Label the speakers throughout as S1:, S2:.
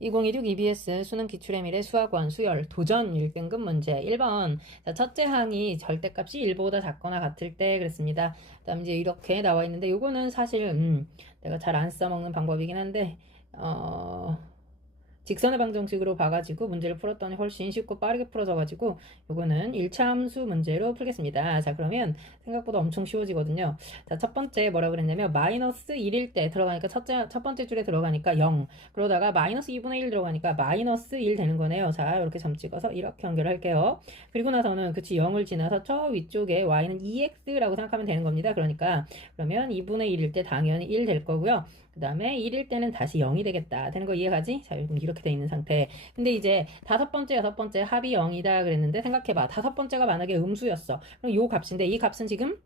S1: 2016 EBS 수능 기출의 미래 수학원 수열 도전 1등급 문제 1번 자, 첫째 항이 절대값이 1보다 작거나 같을 때 그랬습니다. 그다음 이제 이렇게 나와 있는데 요거는 사실 음, 내가 잘 안 써먹는 방법이긴 한데 어, 직선의 방정식으로 봐가지고 문제를 풀었더니 훨씬 쉽고 빠르게 풀어져가지고 요거는 1차 함수 문제로 풀겠습니다. 자 그러면 생각보다 엄청 쉬워지거든요. 자 첫 번째 뭐라 그랬냐면 마이너스 1일 때 들어가니까 첫째 첫 번째 줄에 들어가니까 0 그러다가 마이너스 2분의 1 들어가니까 마이너스 1 되는 거네요. 자 이렇게 점 찍어서 이렇게 연결할게요. 그리고 나서는 그치 0을 지나서 저 위쪽에 y는 2x라고 생각하면 되는 겁니다. 그러니까 그러면 2분의 1일 때 당연히 1 될 거고요. 그 다음에 1일 때는 다시 0이 되겠다. 되는 거 이해가지? 자, 이렇게 돼 있는 상태. 근데 이제 다섯 번째, 여섯 번째 합이 0이다 그랬는데 생각해봐. 다섯 번째가 만약에 음수였어. 그럼 요 값인데 이 값은 지금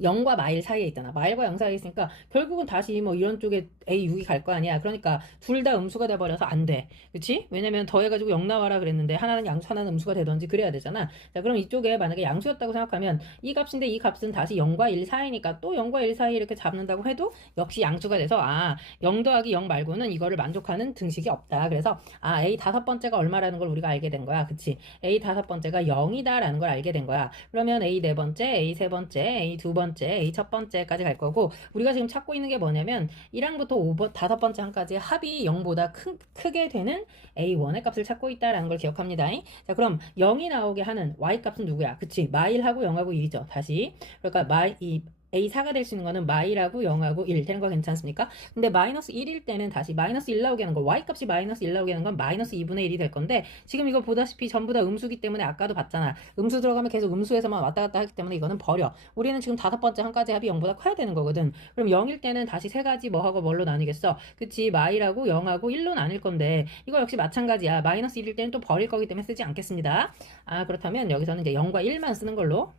S1: 0과 마일 사이에 있잖아. 마일과 0 사이에 있으니까 결국은 다시 뭐 이런 쪽에 A 6이 갈 거 아니야. 그러니까 둘 다 음수가 돼버려서 안 돼. 그치? 왜냐면 더해가지고 0 나와라 그랬는데 하나는 양수 하나는 음수가 되던지 그래야 되잖아. 자 그럼 이쪽에 만약에 양수였다고 생각하면 이 값인데 이 값은 다시 0과 1 사이니까 또 0과 1 사이 이렇게 잡는다고 해도 역시 양수가 돼서 아0 더하기 0 말고는 이거를 만족하는 등식이 없다. 그래서 아 A 다섯 번째가 얼마라는 걸 우리가 알게 된 거야. 그치? A 다섯 번째가 0이다라는 걸 알게 된 거야. 그러면 A 네 번째, A 세 번째, A 두 번째, A 첫 번째까지 갈 거고 우리가 지금 찾고 있는 게 뭐냐면 1항부터 5번 다섯 번째 항까지 합이 0보다 크, 크게 되는 A1의 값을 찾고 있다라는 걸 기억합니다. 자, 그럼 0이 나오게 하는 Y 값은 누구야? 그치? 마일하고 0하고 1이죠. 다시. 그러니까 마이 이 A4가 될 수 있는 거는 마이라고 0하고 1 되는 거 괜찮습니까? 근데 마이너스 1일 때는 다시 마이너스 1 나오게 하는 거 Y값이 마이너스 1 나오게 하는 건 마이너스 2분의 1이 될 건데 지금 이거 보다시피 전부 다 음수기 때문에 아까도 봤잖아. 음수 들어가면 계속 음수에서만 왔다 갔다 하기 때문에 이거는 버려. 우리는 지금 다섯 번째 한 가지 합이 0보다 커야 되는 거거든. 그럼 0일 때는 다시 세 가지 뭐하고 뭘로 나뉘겠어? 그치 마이라고 0하고 1로 나눌 건데 이거 역시 마찬가지야. 마이너스 1일 때는 또 버릴 거기 때문에 쓰지 않겠습니다. 아 그렇다면 여기서는 이제 0과 1만 쓰는 걸로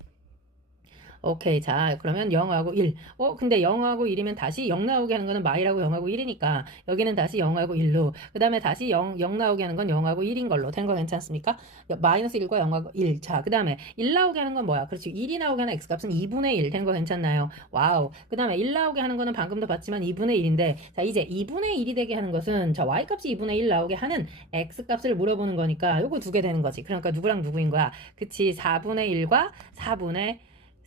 S1: 오케이. 자, 그러면 0하고 1. 어, 근데 0하고 1이면 다시 0 나오게 하는 거는 마이라고 0하고 1이니까 여기는 다시 0하고 1로. 그 다음에 다시 0, 0 나오게 하는 건 0하고 1인 걸로. 된 거 괜찮습니까? 마이너스 1과 0하고 1. 자, 그 다음에 1 나오게 하는 건 뭐야? 그렇지. 1이 나오게 하는 x값은 2분의 1. 된 거 괜찮나요? 와우. 그 다음에 1 나오게 하는 거는 방금도 봤지만 2분의 1인데 자, 이제 2분의 1이 되게 하는 것은 자, y값이 2분의 1 나오게 하는 x값을 물어보는 거니까 요거 두 개 되는 거지. 그러니까 누구랑 누구인 거야? 그치. 4분의 1과 4분의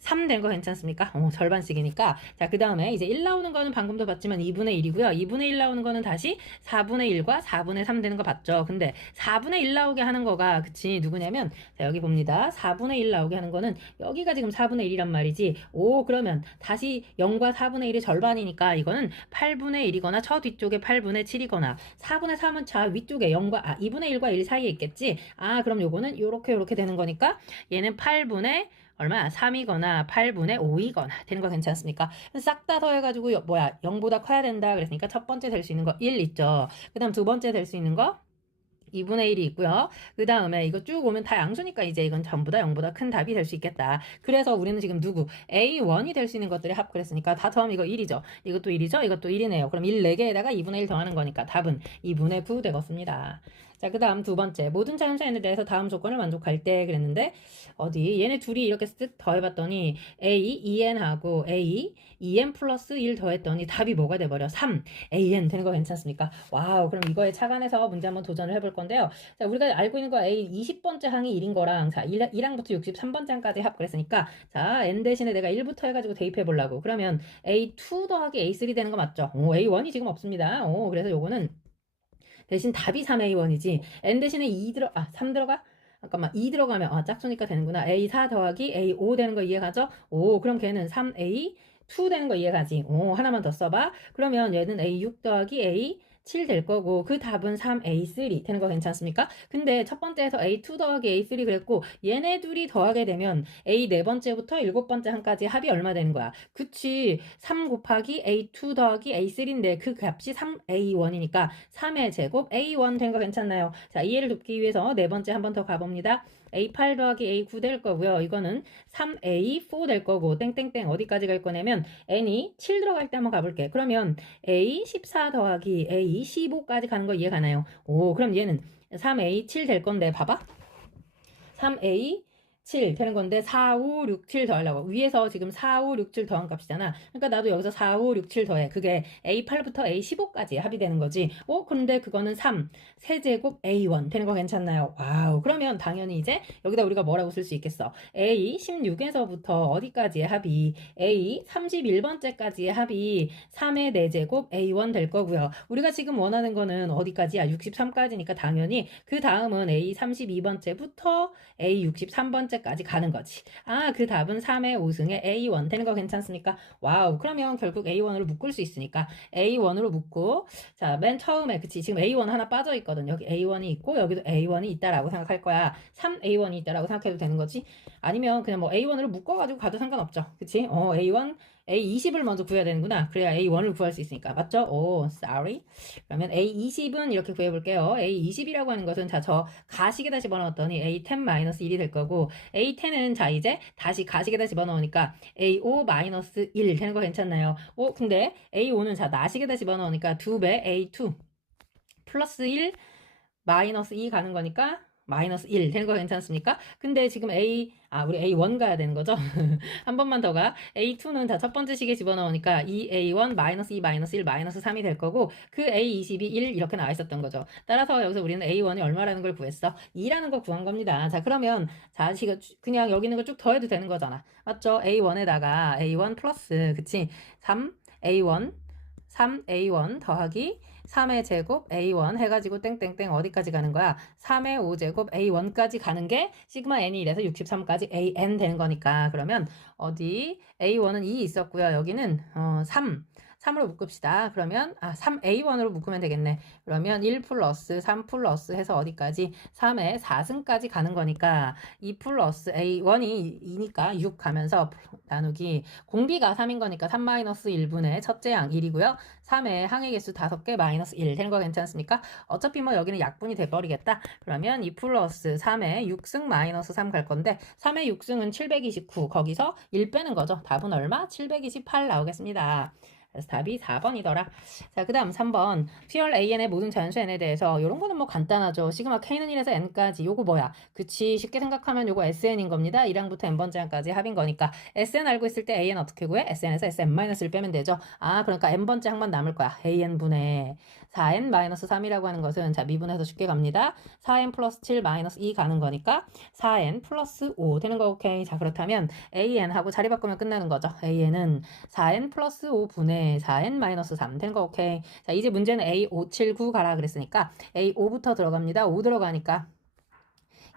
S1: 3 된 거 괜찮습니까? 어, 절반씩이니까. 자, 그 다음에 이제 1 나오는 거는 방금도 봤지만 2분의 1이고요. 2분의 1 나오는 거는 다시 4분의 1과 4분의 3 되는 거 봤죠? 근데 4분의 1 나오게 하는 거가, 그치, 누구냐면, 자, 여기 봅니다. 4분의 1 나오게 하는 거는 여기가 지금 4분의 1이란 말이지. 오, 그러면 다시 0과 4분의 1의 절반이니까 이거는 8분의 1이거나 저 뒤쪽에 8분의 7이거나 4분의 3은 자 위쪽에 0과, 아, 2분의 1과 1 사이에 있겠지? 아, 그럼 요거는 요렇게 요렇게 되는 거니까 얘는 8분의 얼마? 3이거나 8분의 5이거나 되는 거 괜찮습니까? 싹 다 더해가지고 뭐야 0보다 커야 된다 그랬으니까 첫 번째 될 수 있는 거 1 있죠. 그 다음 두 번째 될 수 있는 거 2분의 1이 있고요. 그 다음에 이거 쭉 오면 다 양수니까 이제 이건 전부 다 0보다 큰 답이 될 수 있겠다. 그래서 우리는 지금 누구? A1이 될 수 있는 것들이 합 그랬으니까 다 더하면 이거 1이죠. 이것도 1이죠. 이것도 1이네요. 그럼 1 4개에다가 2분의 1 더하는 거니까 답은 2분의 9 되겠습니다. 자, 그 다음 두 번째. 모든 차함수에 대해서 다음 조건을 만족할 때 그랬는데, 어디, 얘네 둘이 이렇게 쓱 더해봤더니, A, 2N하고 A, 2N 플러스 1 더했더니 답이 뭐가 돼버려? 3, AN 되는 거 괜찮습니까? 와우, 그럼 이거에 착안해서 문제 한번 도전을 해볼 건데요. 자, 우리가 알고 있는 거 A 20번째 항이 1인 거랑, 자, 1, 1항부터 63번째 항까지 합 그랬으니까, 자, N 대신에 내가 1부터 해가지고 대입해 보려고. 그러면 A2 더하기 A3 되는 거 맞죠? 오, A1이 지금 없습니다. 오, 그래서 요거는 대신 답이 3A1이지 n 대신에 2 들어 아 3 들어가? 잠깐만 2 들어가면 아 짝수니까 되는구나 A4 더하기 A5 되는 거 이해가죠? 오 그럼 걔는 3A 2 되는 거 이해가지? 오 하나만 더 써봐 그러면 얘는 A6 더하기 A 7 될 거고 그 답은 3A3 되는 거 괜찮습니까? 근데 첫 번째에서 A2 더하기 A3 그랬고 얘네 둘이 더하게 되면 A 네 번째부터 일곱 번째 한까지 합이 얼마 되는 거야? 그치 3 곱하기 A2 더하기 A3인데 그 값이 3A1이니까 3의 제곱 A1 된 거 괜찮나요? 자 이해를 돕기 위해서 네 번째 한 번 더 가봅니다. A8 더하기 A9 될 거고요. 이거는 3A4 될 거고 땡땡땡 어디까지 갈 거냐면 N이 7 들어갈 때 한번 가볼게. 그러면 A14 더하기 A15까지 가는 거 이해 가나요? 오 그럼 얘는 3A7 될 건데 봐봐. 3A 7 되는 건데 4, 5, 6, 7 더하려고. 위에서 지금 4, 5, 6, 7 더한 값이잖아. 그러니까 나도 여기서 4, 5, 6, 7 더해. 그게 A8부터 A15까지 합의되는 거지. 어 그런데 그거는 3 세제곱 A1 되는 거 괜찮나요? 와우. 그러면 당연히 이제 여기다 우리가 뭐라고 쓸 수 있겠어? A 16에서부터 어디까지의 합이 A 31번째까지의 합이 3의 4제곱 A1 될 거고요. 우리가 지금 원하는 거는 어디까지야? 63까지니까 당연히 그 다음은 A 32번째부터 A 63번째까지 가는 거지. 아, 그 답은 3의 5승의 A1 되는 거 괜찮습니까? 와우. 그러면 결국 A1으로 묶을 수 있으니까 A1으로 묶고 자, 맨 처음에 그치 지금 A1 하나 빠져 있거든. 여기 A1이 있고 여기도 A1이 있다라고 생각할 거야. 3A1이 있다라고 생각해도 되는 거지. 아니면 그냥 뭐 A1으로 묶어 가지고 가도 상관없죠. 그치? 어, A1 A20을 먼저 구해야 되는구나. 그래야 A1을 구할 수 있으니까. 맞죠? 오, sorry. 그러면 A20은 이렇게 구해볼게요. A20이라고 하는 것은 자, 저 가식에다 집어넣었더니 A10-1이 될 거고 A10은 자, 이제 다시 가식에다 집어넣으니까 A5-1 되는 거 괜찮나요? 오, 근데 A5는 자, 나식에다 집어넣으니까 2배 A2 플러스 1 마이너스 2 가는 거니까 마이너스 1 되는 거 괜찮습니까? 근데 지금 A, 아, 우리 A1 가야 되는 거죠? 한 번만 더 가. A2는 다 첫 번째 식에 집어넣으니까 2A1 마이너스 2 마이너스 1 마이너스 3이 될 거고 그 A20이 1 이렇게 나와 있었던 거죠. 따라서 여기서 우리는 A1이 얼마라는 걸 구했어? 2라는 걸 구한 겁니다. 자, 그러면 자, 지금 그냥 여기 있는 거쭉 더해도 되는 거잖아. 맞죠? A1에다가 A1 플러스, 그치? 3, A1, 3A1 더하기 3의 제곱 A1 해가지고 땡땡땡 어디까지 가는 거야? 3의 5제곱 A1까지 가는 게 시그마 n이 이래서 63까지 AN 되는 거니까 그러면 어디 A1은 2 있었고요. 여기는 어, 3 3으로 묶읍시다. 그러면 아 3A1으로 묶으면 되겠네. 그러면 1 플러스 3 플러스 해서 어디까지? 3의 4승까지 가는 거니까 2 플러스 A1이 2니까 6 가면서 나누기 공비가 3인 거니까 3 마이너스 1분의 첫째 항 1이고요. 3의 항의 개수 5개 마이너스 1 되는 거 괜찮습니까? 어차피 뭐 여기는 약분이 돼버리겠다. 그러면 2 플러스 3의 6승 마이너스 3 갈 건데 3의 6승은 729 거기서 1 빼는 거죠. 답은 얼마? 728 나오겠습니다. 그래서 답이 4번이더라. 자, 그 다음 3번. 퓨얼 AN의 모든 자연수 N에 대해서 이런 거는 뭐 간단하죠. 시그마 K는 1에서 N까지 요거 뭐야? 그치. 쉽게 생각하면 요거 SN인 겁니다. 1항부터 N번째 항까지 합인 거니까 SN 알고 있을 때 AN 어떻게 구해? SN에서 SN-1을 빼면 되죠. 아, 그러니까 N번째 항만 남을 거야. AN분의 4N-3이라고 하는 것은 자, 미분해서 쉽게 갑니다. 4N 플러스 7 마이너스 2 가는 거니까 4N 플러스 5 되는 거 오케이. 자, 그렇다면 AN하고 자리 바꾸면 끝나는 거죠. AN은 4N 플러스 5분의 4N 마이너스 3 되는 거 오케이. 자, 이제 문제는 A579 가라 그랬으니까 A5부터 들어갑니다. 5 들어가니까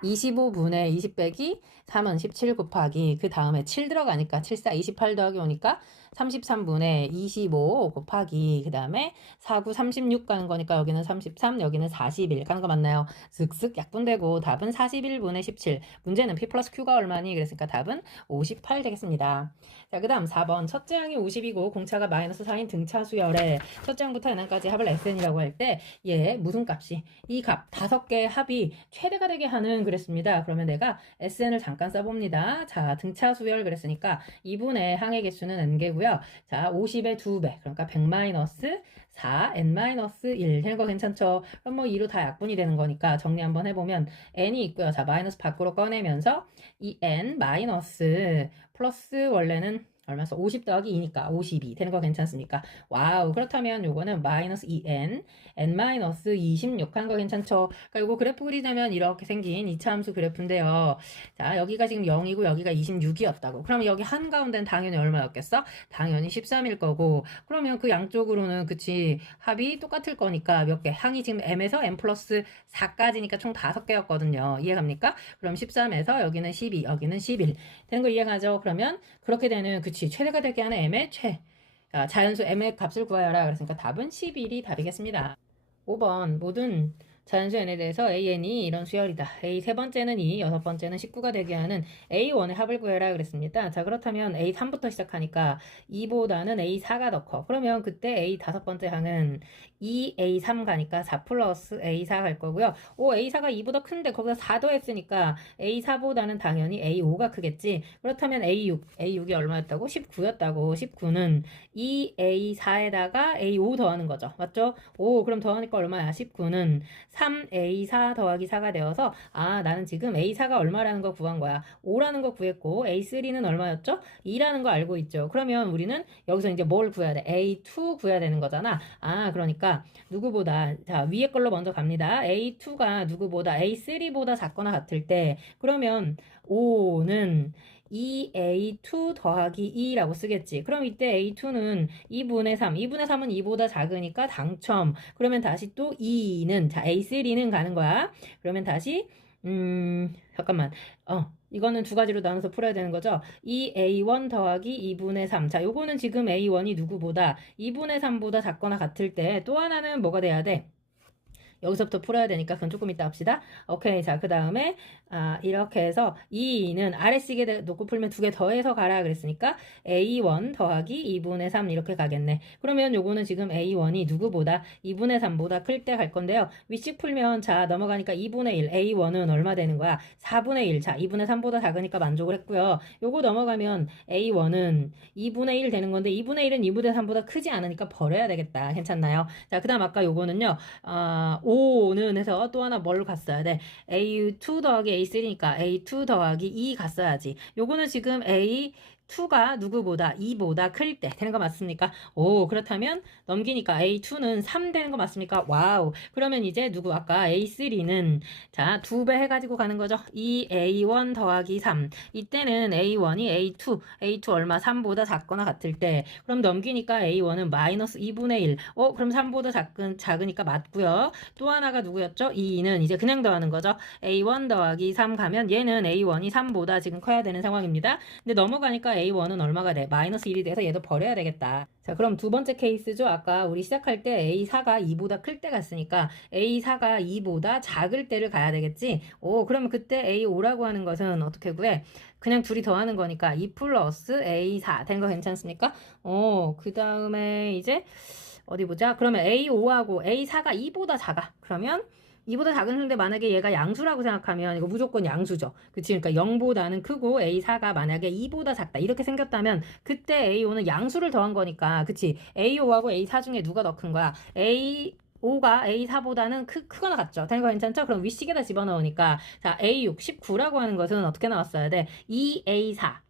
S1: 25분의 20 빼기 3은 17 곱하기 그 다음에 7 들어가니까 7, 4, 28 더하기 오니까 33분의 25 곱하기 그 다음에 4, 9, 36 가는 거니까 여기는 33 여기는 41 가는 거 맞나요? 슥슥 약분되고 답은 41분의 17 문제는 P 플러스 Q가 얼마니? 그랬으니까 답은 58 되겠습니다. 자, 그 다음 4번. 첫째 항이 50이고 공차가 마이너스 4인 등차 수 열에 첫째 항부터 n항까지 합을 SN이라고 할 때 얘 무슨 값이 이 값 다섯 개의 합이 최대가 되게 하는 그랬습니다. 그러면 내가 SN을 잠깐 써봅니다. 자, 등차 수열 그랬으니까 2분의 항의 개수는 n개고요. 자, 50의 2배. 그러니까 100 마이너스 4, n-1 되는 거 괜찮죠? 그럼 뭐 2로 다 약분이 되는 거니까 정리 한번 해보면 n이 있고요. 자, 마이너스 밖으로 꺼내면서 이 n 마이너스 플러스 원래는 얼마서 50 더하기 2니까 52 되는 거 괜찮습니까? 와우 그렇다면 요거는 마이너스 2n n 마이너스 26 하는 거 괜찮죠? 그러니까 요거 그래프 그리자면 이렇게 생긴 이차 함수 그래프인데요. 자 여기가 지금 0이고 여기가 26이었다고. 그러면 여기 한가운데는 당연히 얼마였겠어? 당연히 13일 거고 그러면 그 양쪽으로는 그치 합이 똑같을 거니까 몇 개? 항이 지금 m에서 m 플러스 4까지니까 총 5개였거든요. 이해갑니까? 그럼 13에서 여기는 12 여기는 11 되는 거 이해가죠? 그러면 그렇게 되는 그치. 최대가 되게 하는 m의 최. 아, 자연수 m의 값을 구하여라. 그랬으니까 답은 11이 답이겠습니다. 5번. 모든 자연수 n에 대해서 an이 이런 수열이다. a 세 번째는 2, 여섯 번째는 19가 되게 하는 a1의 합을 구해라 그랬습니다. 자 그렇다면 a3부터 시작하니까 2보다는 a4가 더 커. 그러면 그때 a 다섯 번째 항은 2a3 가니까 4 플러스 a4 갈 거고요. 오 a4가 2보다 큰데 거기다 4 더했으니까 a4보다는 당연히 a5가 크겠지. 그렇다면 a6, a6이 얼마였다고? 19였다고. 19는 2a4에다가 a5 더하는 거죠. 맞죠? 오 그럼 더하니까 얼마야? 19는 3A4 더하기 4가 되어서 아 나는 지금 A4가 얼마라는 거 구한 거야. 5라는 거 구했고 A3는 얼마였죠? 2라는 거 알고 있죠. 그러면 우리는 여기서 이제 뭘 구해야 돼? A2 구해야 되는 거잖아. 아 그러니까 누구보다 자 위에 걸로 먼저 갑니다. A2가 누구보다 A3보다 작거나 같을 때 그러면 5는 2a2 더하기 2라고 쓰겠지. 그럼 이때 a2는 2분의 3, 2분의 3은 2보다 작으니까 당첨. 그러면 다시 또 2는 자 a3는 가는 거야. 그러면 다시 음 잠깐만 어 이거는 두 가지로 나눠서 풀어야 되는 거죠. 2a1 더하기 2분의 3. 자 요거는 지금 a1이 누구보다 2분의 3보다 작거나 같을 때 또 하나는 뭐가 돼야 돼? 여기서부터 풀어야 되니까 그건 조금 이따 합시다. 오케이. 자, 그 다음에, 아, 이렇게 해서 2는 아래식에 놓고 풀면 두 개 더해서 가라 그랬으니까 A1 더하기 2분의 3 이렇게 가겠네. 그러면 요거는 지금 A1이 누구보다 2분의 3보다 클 때 갈 건데요. 위식 풀면 자, 넘어가니까 2분의 1. A1은 얼마 되는 거야? 4분의 1. 자, 2분의 3보다 작으니까 만족을 했고요. 요거 넘어가면 A1은 2분의 1 되는 건데 2분의 1은 2분의 3보다 크지 않으니까 버려야 되겠다. 괜찮나요? 자, 그 다음 아까 요거는요. 아, 5는 해서 또 하나 뭘 갔어야 돼? A2 더하기 A3니까 A2 더하기 2 갔어야지. 요거는 지금 A 2가 누구보다 2보다 클 때 되는 거 맞습니까? 오 그렇다면 넘기니까 A2는 3 되는 거 맞습니까? 와우. 그러면 이제 누구 아까 A3는 자 두 배 해가지고 가는 거죠. 2A1 더하기 3 이때는 A1이 A2 A2 얼마 3보다 작거나 같을 때. 그럼 넘기니까 A1은 마이너스 2분의 1 어, 그럼 3보다 작은, 작으니까 맞고요. 또 하나가 누구였죠? 2는 이제 그냥 더하는 거죠. A1 더하기 3 가면 얘는 A1이 3보다 지금 커야 되는 상황입니다. 근데 넘어가니까 A1은 얼마가 돼? 마이너스 1이 돼서 얘도 버려야 되겠다. 자, 그럼 두 번째 케이스죠. 아까 우리 시작할 때 A4가 2보다 클 때 갔으니까 A4가 2보다 작을 때를 가야 되겠지? 오, 그러면 그때 A5라고 하는 것은 어떻게 구해? 그냥 둘이 더하는 거니까 2 플러스 A4 된 거 괜찮습니까? 오, 그 다음에 이제 어디 보자. 그러면 A5하고 A4가 2보다 작아. 그러면 2보다 작은 수인데 만약에 얘가 양수라고 생각하면 이거 무조건 양수죠. 그치? 그러니까 0보다는 크고 A4가 만약에 2보다 작다. 이렇게 생겼다면 그때 A5는 양수를 더한 거니까. 그치? A5하고 A4 중에 누가 더 큰 거야? A 5가 A4보다는 크, 크거나 같죠? 되는 거 괜찮죠? 그럼 위식에다 집어넣으니까 자 A6, 19라고 하는 것은 어떻게 나왔어야 돼? 2A4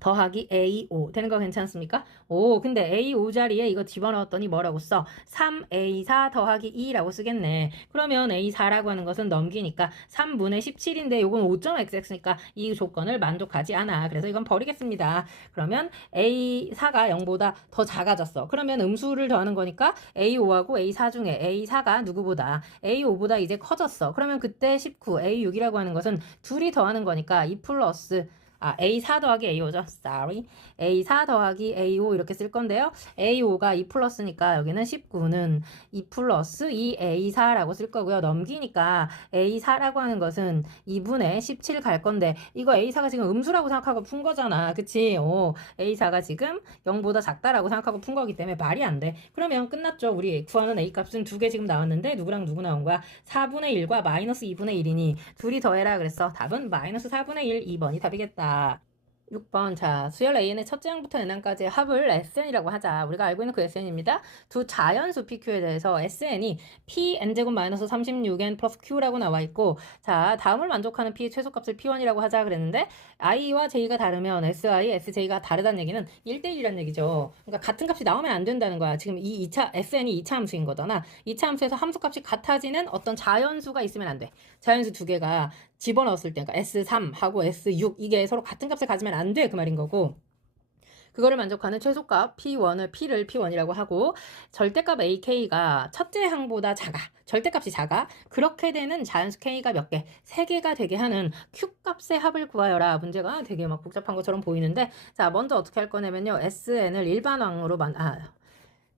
S1: 더하기 A5 되는 거 괜찮습니까? 오 근데 A5 자리에 이거 집어넣었더니 뭐라고 써? 3A4 더하기 2라고 쓰겠네. 그러면 A4라고 하는 것은 넘기니까 3분의 17인데 요건 5.xx니까 이 조건을 만족하지 않아. 그래서 이건 버리겠습니다. 그러면 A4가 0보다 더 작아졌어. 그러면 음수를 더하는 거니까 A5하고 A4 중에 A4가 누구보다 A5보다 이제 커졌어. 그러면 그때 19, A6이라고 하는 것은 둘이 더하는 거니까 2 플러스 아, A4 더하기 A5죠. Sorry. A4 더하기 A5 이렇게 쓸 건데요. A5가 2 플러스니까 여기는 19는 2 플러스 2A4라고 쓸 거고요. 넘기니까 A4라고 하는 것은 2분의 17 갈 건데 이거 A4가 지금 음수라고 생각하고 푼 거잖아. 그치? 오, A4가 지금 0보다 작다라고 생각하고 푼 거기 때문에 말이 안 돼. 그러면 끝났죠. 우리 구하는 A 값은 두 개 지금 나왔는데 누구랑 누구 나온 거야? 4분의 1과 마이너스 2분의 1이니 둘이 더해라 그랬어. 답은 마이너스 4분의 1, 2번이 답이겠다. 6번. 자 수열 AN의 첫째 항부터 n항까지의 합을 SN이라고 하자. 우리가 알고 있는 그 SN입니다. 두 자연수 PQ에 대해서 SN이 P n제곱 마이너스 36n 플러스 Q라고 나와 있고 자 다음을 만족하는 P의 최소값을 P1이라고 하자 그랬는데 I와 J가 다르면 SI, SJ가 다르다는 얘기는 1대1이라는 얘기죠. 그러니까 같은 값이 나오면 안 된다는 거야. 지금 이 2차 SN이 2차 함수인 거잖아. 2차 함수에서 함수값이 같아지는 어떤 자연수가 있으면 안 돼. 자연수 두 개가 집어넣었을 때, 그러니까 S3하고 S6 이게 서로 같은 값을 가지면 안 돼 그 말인 거고. 그거를 만족하는 최소값 P1을 P를 P1이라고 하고 절대값 AK가 첫째 항보다 작아. 절대값이 작아. 그렇게 되는 자연수 K가 몇 개? 세 개가 되게 하는 Q값의 합을 구하여라. 문제가 되게 막 복잡한 것처럼 보이는데 자, 먼저 어떻게 할 거냐면요. SN을 일반항으로 만 아,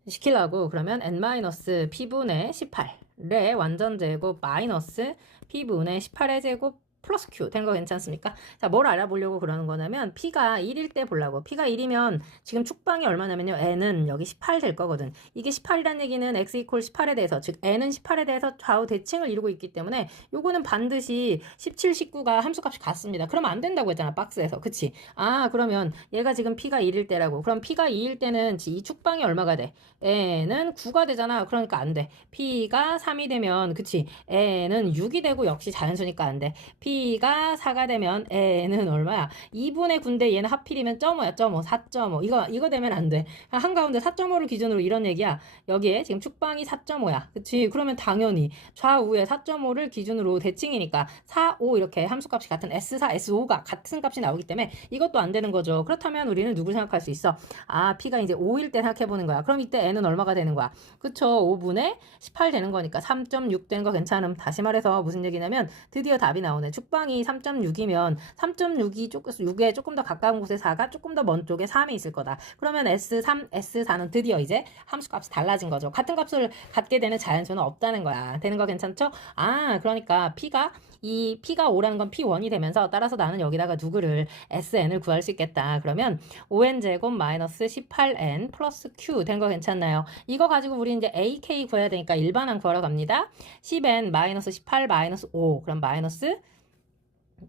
S1: 시키려고 그러면 n-p분의 18 의 완전 제곱 마이너스 p분의 18의 제곱 플러스 q 된 거 괜찮습니까? 자, 뭘 알아보려고 그러는 거냐면 p가 1일 때 보려고. p가 1이면 지금 축방이 얼마냐면요. n은 여기 18 될 거거든. 이게 18이라는 얘기는 x 이퀄 18에 대해서 즉 n은 18에 대해서 좌우 대칭을 이루고 있기 때문에 요거는 반드시 17, 19가 함수값이 같습니다. 그러면 안 된다고 했잖아. 박스에서. 그치? 아, 그러면 얘가 지금 p가 1일 때라고. 그럼 p가 2일 때는 이 축방이 얼마가 돼? n은 9가 되잖아. 그러니까 안 돼. p가 3이 되면 그치? n은 6이 되고 역시 자연수니까 안 돼. p 가 4가 되면 n은 얼마야? 2분의 9인데 얘는 하필이면 점오야. 점오. 4.5. 이거 이거 되면 안 돼. 한가운데 4.5를 기준으로 이런 얘기야. 여기에 지금 축방이 4.5야. 그치? 그러면 당연히 좌우에 4.5를 기준으로 대칭이니까 4, 5 이렇게 함수값이 같은 S4, S5가 같은 값이 나오기 때문에 이것도 안 되는 거죠. 그렇다면 우리는 누굴 생각할 수 있어? 아, P가 이제 5일 때 생각해 보는 거야. 그럼 이때 N은 얼마가 되는 거야? 그쵸? 5분의 18 되는 거니까 3.6 되는 거 괜찮음. 다시 말해서 무슨 얘기냐면 드디어 답이 나오네. 축방이 3.6이면 3.6이 조금 6에 조금 더 가까운 곳에 4가 조금 더 먼 쪽에 3이 있을 거다. 그러면 S3, S4는 드디어 이제 함수값이 달라진 거죠. 같은 값을 갖게 되는 자연수는 없다는 거야. 되는 거 괜찮죠? 아, 그러니까 P가 이 P가 5라는 건 P1이 되면서 따라서 나는 여기다가 누구를 SN을 구할 수 있겠다. 그러면 5n제곱 마이너스 18n 플러스 q 된 거 괜찮나요? 이거 가지고 우리 이제 AK 구해야 되니까 일반항 구하러 갑니다. 10n 마이너스 18 마이너스 5 그럼 마이너스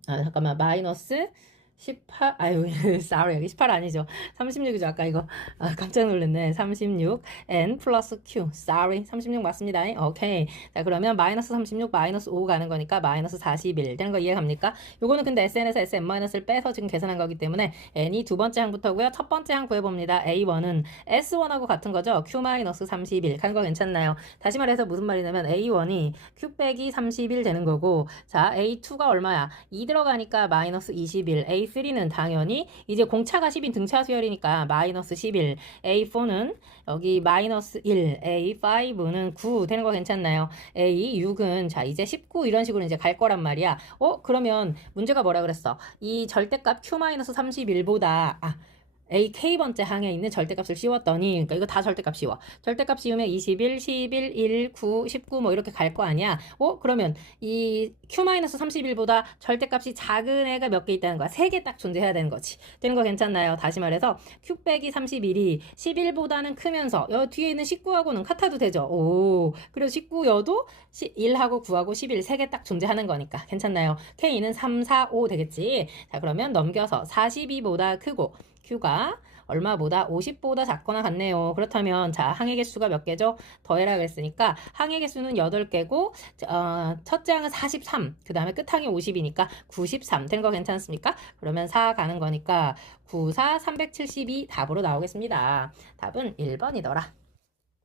S1: 아 잠깐만. 마이너스 18, 아유, sorry, 여기 18 아니죠. 36이죠. 아까 이거, 아, 깜짝 놀랐네. 36, n 플러스 q. sorry. 36 맞습니다. 오케이. 자, 그러면 마이너스 36, 마이너스 5 가는 거니까 마이너스 41 되는 거 이해갑니까? 요거는 근데 sn에서 sn 마이너스를 빼서 지금 계산한 거기 때문에 n이 두 번째 항부터고요. 첫 번째 항 구해봅니다. a1은 s1하고 같은 거죠. q 마이너스 31 가는 거 괜찮나요? 다시 말해서 무슨 말이냐면 a1이 q 빼기 31 되는 거고, 자, a2가 얼마야? 2 들어가니까 마이너스 21, a 3는 당연히 이제 공차가 10인 등차 수열이니까 마이너스 11, A4는 여기 마이너스 1, A5는 9 되는 거 괜찮나요? A6은 자 이제 19 이런 식으로 이제 갈 거란 말이야. 어 그러면 문제가 뭐라 그랬어? 이 절대값 Q-31보다 아 AK번째 항에 있는 절대값을 씌웠더니 그러니까 이거 다 절대값 씌워. 절대값 씌우면 21, 11, 1, 9, 19 뭐 이렇게 갈 거 아니야. 어? 그러면 이 Q-31보다 절대값이 작은 애가 몇 개 있다는 거야. 세 개 딱 존재해야 되는 거지. 되는 거 괜찮나요? 다시 말해서 Q 빼기 31이 11보다는 크면서 여 뒤에 있는 19하고는 같아도 되죠. 오. 그리고 19여도 1하고 9하고 11 세 개 딱 존재하는 거니까 괜찮나요? K는 3, 4, 5 되겠지. 자, 그러면 넘겨서 42보다 크고 Q가 얼마보다 50보다 작거나 같네요. 그렇다면 자 항의 개수가 몇 개죠? 더해라 그랬으니까 항의 개수는 8개고 어, 첫째 항은 43, 그 다음에 끝항이 50이니까 93 된 거 괜찮습니까? 그러면 4 가는 거니까 9, 4, 372 답으로 나오겠습니다. 답은 1번이더라.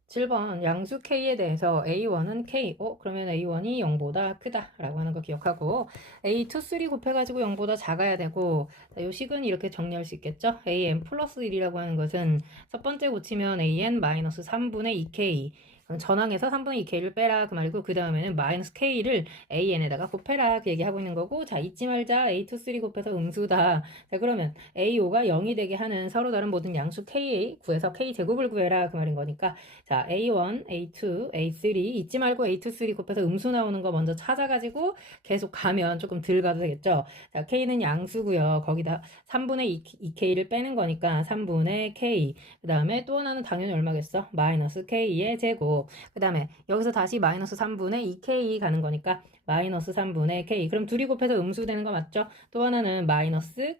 S1: 7번 양수 K에 대해서 A1은 K, 어? 그러면 A1이 0보다 크다 라고 하는 거 기억하고 A2, 3 곱해가지고 0보다 작아야 되고 자, 요 식은 이렇게 정리할 수 있겠죠? AN 플러스 1이라고 하는 것은 첫 번째 고치면 AN 마이너스 3분의 2K 전항에서 3분의 2k를 빼라 그 말이고 그 다음에는 마이너스 k를 an에다가 곱해라 그 얘기하고 있는 거고 자 잊지 말자. A2, 3 곱해서 음수다. 자 그러면 a5가 0이 되게 하는 서로 다른 모든 양수 k 구해서 k 제곱을 구해라 그 말인 거니까 자 a1, a2, a3 잊지 말고 a2, 3 곱해서 음수 나오는 거 먼저 찾아가지고 계속 가면 조금 덜 가도 되겠죠? 자 k는 양수고요. 거기다 3분의 2, k를 빼는 거니까 3분의 k. 그 다음에 또 하나는 당연히 얼마겠어? 마이너스 k의 제곱 그 다음에 여기서 다시 마이너스 3분의 2k 가는 거니까 마이너스 3분의 k 그럼 둘이 곱해서 음수 되는 거 맞죠? 또 하나는 마이너스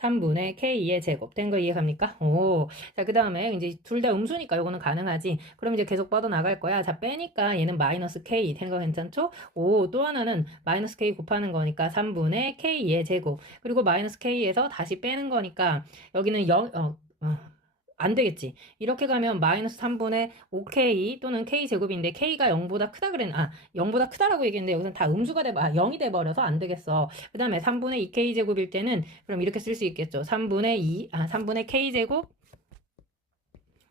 S1: 3분의 k의 제곱 된 거 이해갑니까? 오. 자, 그 다음에 이제 둘 다 음수니까 요거는 가능하지. 그럼 이제 계속 뻗어 나갈 거야. 자, 빼니까 얘는 마이너스 k 된 거 괜찮죠? 오, 또 하나는 마이너스 k 곱하는 거니까 3분의 k의 제곱. 그리고 마이너스 k에서 다시 빼는 거니까 여기는 0, 어, 어. 안 되겠지. 이렇게 가면 마이너스 3분의 5k 또는 k제곱인데 k가 0보다 크다 그랬, 아, 0보다 크다라고 얘기했는데 여기서는 다 음수가 돼, 아, 0이 돼버려서 안 되겠어. 그 다음에 3분의 2k제곱일 때는 그럼 이렇게 쓸 수 있겠죠. 3분의 2, 아, 3분의 k제곱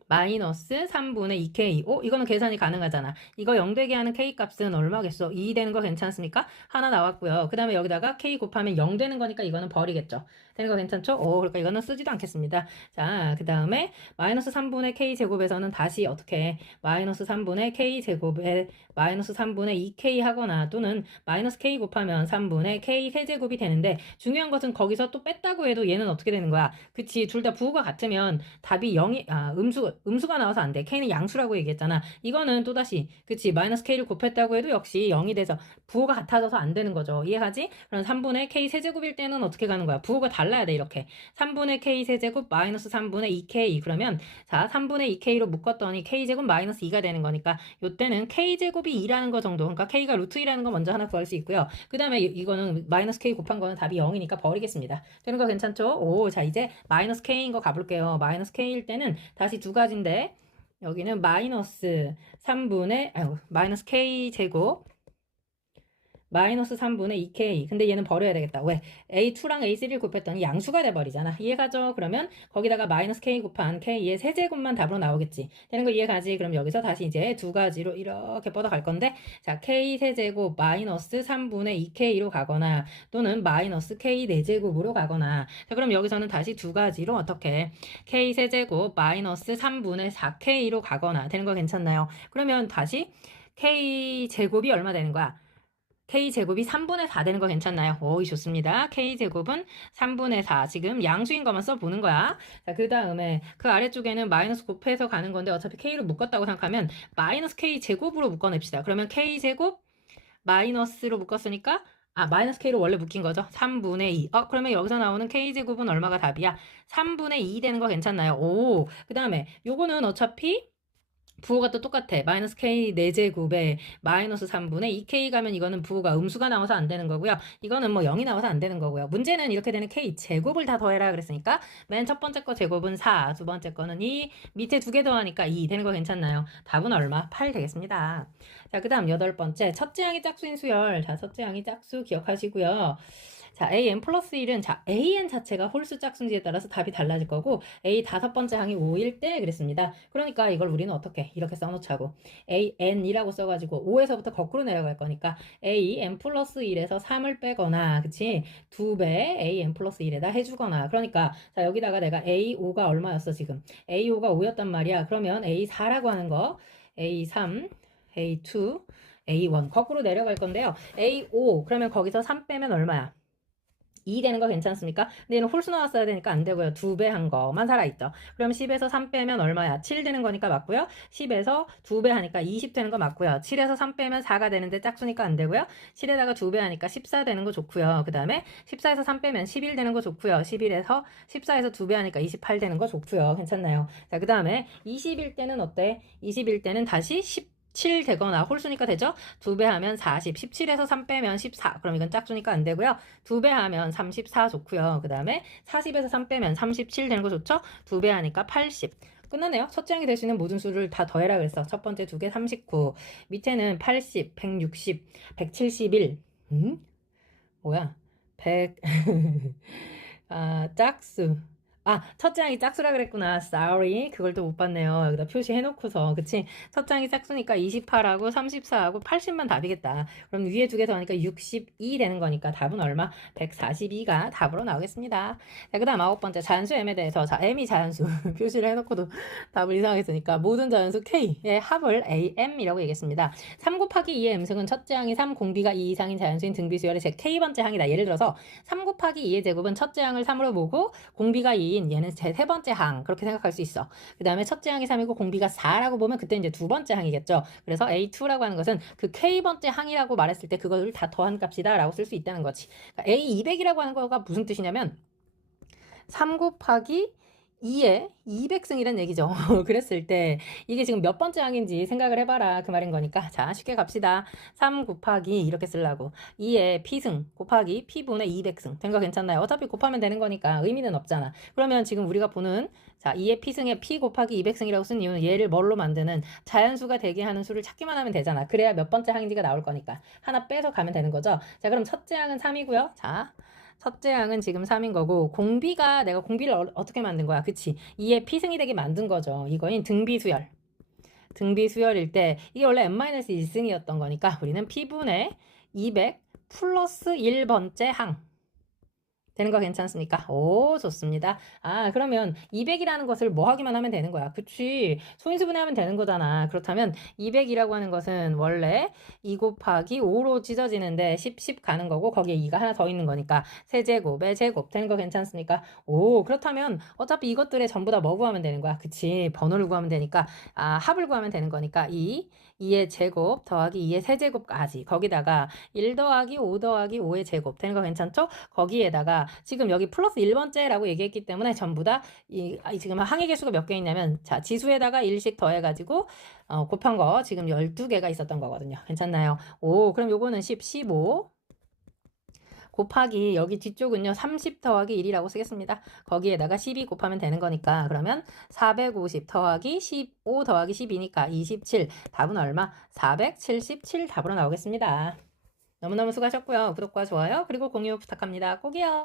S1: 마이너스 3분의 2k. 오, 이거는 계산이 가능하잖아. 이거 0 되게 하는 k 값은 얼마겠어? 2 되는 거 괜찮습니까? 하나 나왔고요. 그 다음에 여기다가 k 곱하면 0 되는 거니까 이거는 버리겠죠. 되는 거 괜찮죠? 오, 그러니까 이거는 쓰지도 않겠습니다. 자, 그 다음에 마이너스 3분의 k 제곱에서는 다시 어떻게 마이너스 3분의 k 제곱에 마이너스 3분의 2k 하거나 또는 마이너스 k 곱하면 3분의 k 세제곱이 되는데 중요한 것은 거기서 또 뺐다고 해도 얘는 어떻게 되는 거야? 그치, 둘 다 부호가 같으면 답이 0이, 아, 음수, 음수가 나와서 안 돼. k는 양수라고 얘기했잖아. 이거는 또다시, 그치, 마이너스 k를 곱했다고 해도 역시 0이 돼서 부호가 같아져서 안 되는 거죠. 이해가지? 그럼 3분의 k 세제곱일 때는 어떻게 가는 거야? 부호가 달라야 돼, 이렇게. 3분의 k 세제곱 마이너스 3분의 2k. 그러면, 자, 3분의 2k로 묶었더니 k제곱 마이너스 2가 되는 거니까, 요때는 k제곱이 2라는 거 정도. 그러니까 k가 루트 2라는 거 먼저 하나 구할 수 있고요. 그 다음에 이거는 마이너스 k 곱한 거는 답이 0이니까 버리겠습니다. 되는 거 괜찮죠? 오, 자, 이제 마이너스 k인 거 가볼게요. 마이너스 k일 때는 다시 두 가지 인데, 여기는 마이너스 3분의, 아유, 마이너스 k 제곱, 마이너스 3분의 2k. 근데 얘는 버려야 되겠다. 왜? a2랑 a3를 곱했더니 양수가 돼버리잖아. 이해가죠? 그러면 거기다가 마이너스 k 곱한 k의 세제곱만 답으로 나오겠지. 되는 거 이해가지? 그럼 여기서 다시 이제 두 가지로 이렇게 뻗어갈 건데, 자, k 세제곱 마이너스 3분의 2k로 가거나 또는 마이너스 k 4제곱으로 가거나. 자, 그럼 여기서는 다시 두 가지로 어떻게 k 세제곱 마이너스 3분의 4k로 가거나 되는 거 괜찮나요? 그러면 다시 k 제곱이 얼마 되는 거야? K제곱이 3분의 4 되는 거 괜찮나요? 오, 좋습니다. k제곱은 3분의 4. 지금 양수인 것만 써보는 거야. 자, 그 다음에 그 아래쪽에는 마이너스 곱해서 가는 건데 어차피 k로 묶었다고 생각하면 마이너스 k제곱으로 묶어냅시다. 그러면 k제곱 마이너스로 묶었으니까 아, 마이너스 k로 원래 묶인 거죠? 3분의 2. 어, 그러면 여기서 나오는 k제곱은 얼마가 답이야? 3분의 2 되는 거 괜찮나요? 오, 그 다음에 요거는 어차피 부호가 또 똑같아. 마이너스 k 4제곱에 마이너스 3분의 2k 가면 이거는 부호가 음수가 나와서 안 되는 거고요. 이거는 뭐 0이 나와서 안 되는 거고요. 문제는 이렇게 되는 k 제곱을 다 더해라 그랬으니까 맨 첫 번째 거 제곱은 4, 두 번째 거는 2, 밑에 두 개 더하니까 2 되는 거 괜찮나요? 답은 얼마? 8 되겠습니다. 자, 그 다음 여덟 번째. 첫째 항이 짝수인 수열. 자, 첫째 항이 짝수 기억하시고요. 자, an 플러스 1은 자, an 자체가 홀수 짝수인지에 따라서 답이 달라질 거고 a 다섯 번째 항이 5일 때 그랬습니다. 그러니까 이걸 우리는 어떻게 이렇게 써놓자고 an이라고 써가지고 5에서부터 거꾸로 내려갈 거니까 an 플러스 1에서 3을 빼거나 그치? 2배 an 플러스 1에다 해주거나 그러니까 자 여기다가 내가 a5가 얼마였어 지금 a5가 5였단 말이야. 그러면 a4라고 하는 거 a3 A2, A1 거꾸로 내려갈 건데요. A5 그러면 거기서 3 빼면 얼마야? 2 되는 거 괜찮습니까? 근데 얘는 홀수 나왔어야 되니까 안 되고요. 2배 한 거만 살아있죠. 그럼 10에서 3 빼면 얼마야? 7 되는 거니까 맞고요. 10에서 2배 하니까 20 되는 거 맞고요. 7에서 3 빼면 4가 되는데 짝수니까 안 되고요. 7에다가 2배 하니까 14 되는 거 좋고요. 그 다음에 14에서 3 빼면 11 되는 거 좋고요. 11에서 14에서 2배 하니까 28 되는 거 좋고요. 괜찮나요? 자, 그 다음에 20일 때는 어때? 20일 때는 다시 10 7 되거나 홀수니까 되죠? 2배 하면 40, 17에서 3 빼면 14. 그럼 이건 짝수니까 안 되고요. 2배 하면 34 좋고요. 그 다음에 40에서 3 빼면 37 되는 거 좋죠? 2배 하니까 80. 끝났네요. 첫째 항이 될 수 있는 모든 수를 다 더해라 그랬어. 첫 번째 두 개 39. 밑에는 80, 160, 171. 음? 뭐야? 100. 아, 짝수. 아, 첫 장이 짝수라 그랬구나. Sorry. 그걸 또 못 봤네요. 여기다 표시해놓고서. 그치? 첫 장이 짝수니까 28하고 34하고 80만 답이겠다. 그럼 위에 두 개 더하니까 62 되는 거니까 답은 얼마? 142가 답으로 나오겠습니다. 자, 그 다음 아홉 번째. 자연수 M에 대해서. 자, M이 자연수. 표시를 해놓고도 답을 이상하게 쓰니까 모든 자연수 K의 합을 AM이라고 얘기했습니다. 3 곱하기 2의 음승은 첫째 항이 3 공비가 2 이상인 자연수인 등비수열의 제 K번째 항이다. 예를 들어서 3 곱하기 2의 제곱은 첫째 항을 3으로 보고 공비가 2 2인 얘는 제 세 번째 항 그렇게 생각할 수 있어. 그 다음에 첫째 항이 3이고 공비가 4라고 보면 그때 이제 두 번째 항이겠죠. 그래서 A2라고 하는 것은 그 K번째 항이라고 말했을 때 그걸 다 더한 값이다 라고 쓸 수 있다는 거지. 그러니까 A200이라고 하는 거가 무슨 뜻이냐면 3 곱하기 2에 200승이란 얘기죠. 그랬을 때 이게 지금 몇 번째 항인지 생각을 해봐라 그 말인 거니까 자 쉽게 갑시다. 3 곱하기 이렇게 쓰려고 2에 P승 곱하기 P분의 200승 된 거 괜찮나요? 어차피 곱하면 되는 거니까 의미는 없잖아. 그러면 지금 우리가 보는 자 2의 P승에 P 곱하기 200승이라고 쓴 이유는 얘를 뭘로 만드는 자연수가 되게 하는 수를 찾기만 하면 되잖아. 그래야 몇 번째 항인지가 나올 거니까 하나 빼서 가면 되는 거죠. 자 그럼 첫째 항은 3이고요. 자 첫째 항은 지금 3인 거고 공비가 내가 공비를 어, 어떻게 만든 거야? 그치? 2의 피승이 되게 만든 거죠. 이거인 등비수열. 등비수열일 때 이게 원래 n-1승이었던 거니까 우리는 p분의 200 플러스 1번째 항. 되는 거 괜찮습니까? 오, 좋습니다. 아, 그러면 200이라는 것을 뭐 하기만 하면 되는 거야. 그치? 소인수분해하면 되는 거잖아. 그렇다면 200이라고 하는 것은 원래 2 곱하기 5로 찢어지는데 10, 10 가는 거고 거기에 2가 하나 더 있는 거니까 세제곱의 제곱 되는 거 괜찮습니까? 오, 그렇다면 어차피 이것들에 전부 다 뭐 구하면 되는 거야. 그치? 번호를 구하면 되니까 아, 합을 구하면 되는 거니까 2, 2의 제곱 더하기 2의 세제곱까지 거기다가 1 더하기 5 더하기 5의 제곱 되는 거 괜찮죠? 거기에다가 지금 여기 플러스 1번째라고 얘기했기 때문에 전부 다 이, 아, 지금 항의 개수가 몇 개 있냐면 자 지수에다가 1씩 더해가지고 어, 곱한 거 지금 12개가 있었던 거거든요. 괜찮나요? 오 그럼 요거는 10, 15 곱하기 여기 뒤쪽은요 30 더하기 1이라고 쓰겠습니다. 거기에다가 12 곱하면 되는 거니까 그러면 450 더하기 15 더하기 12니까 27 답은 얼마? 477 답으로 나오겠습니다. 너무너무 수고하셨고요. 구독과 좋아요 그리고 공유 부탁합니다. 꼭이요.